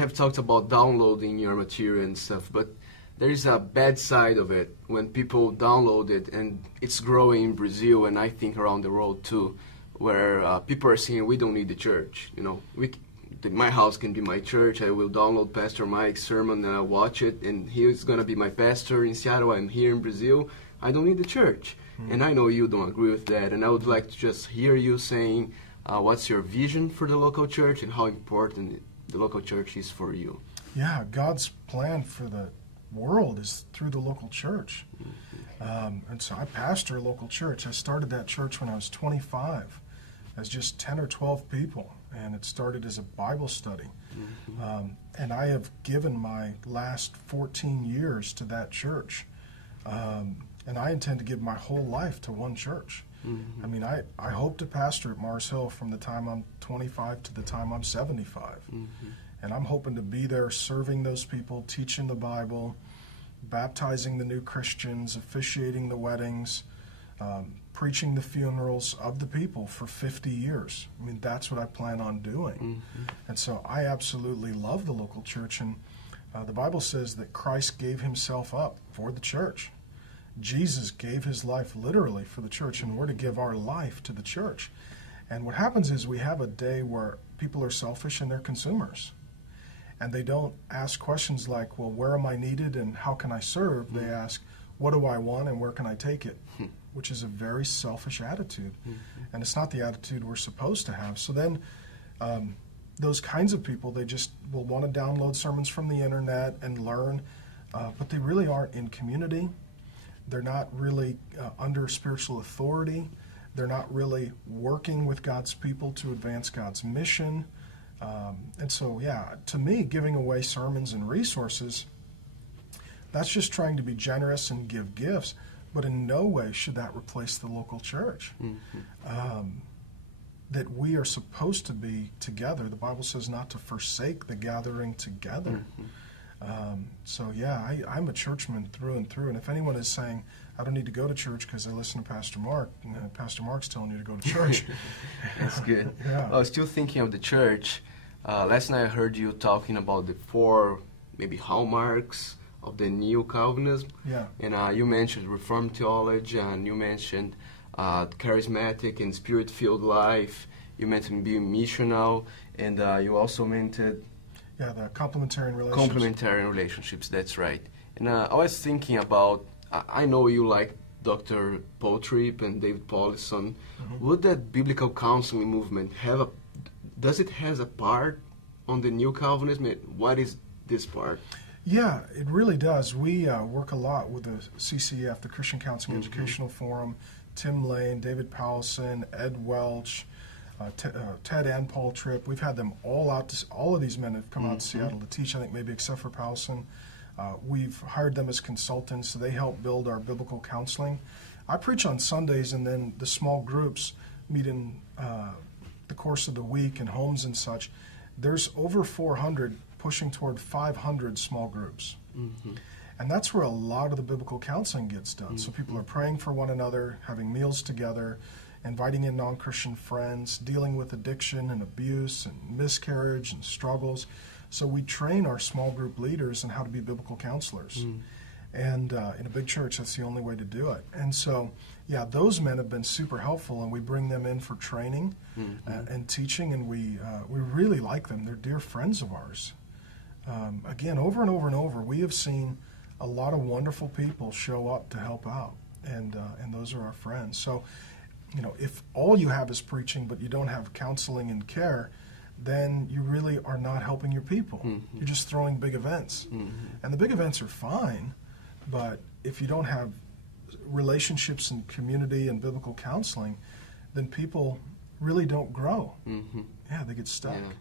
have talked about downloading your material and stuff, but there is a bad side of it when people download it, and it's growing in Brazil and I think around the world too, where people are saying we don't need the church. You know, my house can be my church. I will download Pastor Mike's sermon, watch it, and he's gonna be my pastor in Seattle. I'm here in Brazil. I don't need the church, and I know you don't agree with that. And I would like to just hear you saying what's your vision for the local church and how important the local church is for you. Yeah, God's plan for the world is through the local church. And so I pastor a local church. I started that church when I was 25 as just 10 or 12 people, and it started as a Bible study. And I have given my last 14 years to that church. And I intend to give my whole life to one church. I mean, I hope to pastor at Mars Hill from the time I'm 25 to the time I'm 75. And I'm hoping to be there serving those people, teaching the Bible, baptizing the new Christians, officiating the weddings, preaching the funerals of the people for 50 years. I mean, that's what I plan on doing. And so I absolutely love the local church. And the Bible says that Christ gave himself up for the church. Jesus gave his life literally for the church, and we're to give our life to the church. And what happens is we have a day where people are selfish and they're consumers. And they don't ask questions like, well, where am I needed and how can I serve? They ask, what do I want and where can I take it? Which is a very selfish attitude. And it's not the attitude we're supposed to have. So then those kinds of people, they just will want to download sermons from the internet and learn, but they really aren't in community. They're not really under spiritual authority. They're not really working with God's people to advance God's mission. And so, yeah, to me, giving away sermons and resources, that's just trying to be generous and give gifts, but in no way should that replace the local church. That we are supposed to be together. The Bible says not to forsake the gathering together. So, yeah, I'm a churchman through and through. And if anyone is saying, I don't need to go to church because I listen to Pastor Mark, Pastor Mark's telling you to go to church. That's good. Yeah. I was still thinking of the church. Last night I heard you talking about the 4 maybe hallmarks of the New Calvinism. Yeah. And you mentioned Reformed theology, and you mentioned charismatic and spirit-filled life. You mentioned being missional, and you also mentioned... Yeah, the complementarian relationships. Complementarian relationships, that's right. And I was thinking about, I know you like Dr. Poultry and David Paulison. Would that biblical counseling movement does it have a part on the New Calvinism? What is this part? Yeah, it really does. We work a lot with the CCEF, the Christian Counseling Educational Forum, Tim Lane, David Paulison, Ed Welch, Ted and Paul Tripp. We've had them all out. All of these men have come out to Seattle to teach, I think maybe except for Paulson. We've hired them as consultants, so they help build our biblical counseling. I preach on Sundays, and then the small groups meet in the course of the week in homes and such. There's over 400, pushing toward 500 small groups. And that's where a lot of the biblical counseling gets done. So people are praying for one another, having meals together, inviting in non-Christian friends, dealing with addiction and abuse and miscarriage and struggles. So we train our small group leaders in how to be biblical counselors. And in a big church, that's the only way to do it. And so, yeah, those men have been super helpful, and we bring them in for training and teaching, and we really like them. They're dear friends of ours. Again, over and over and over, we have seen a lot of wonderful people show up to help out, and those are our friends. So, you know, if all you have is preaching, but you don't have counseling and care, then you really are not helping your people. You're just throwing big events. And the big events are fine, but if you don't have relationships and community and biblical counseling, then people really don't grow. Yeah, they get stuck. Yeah.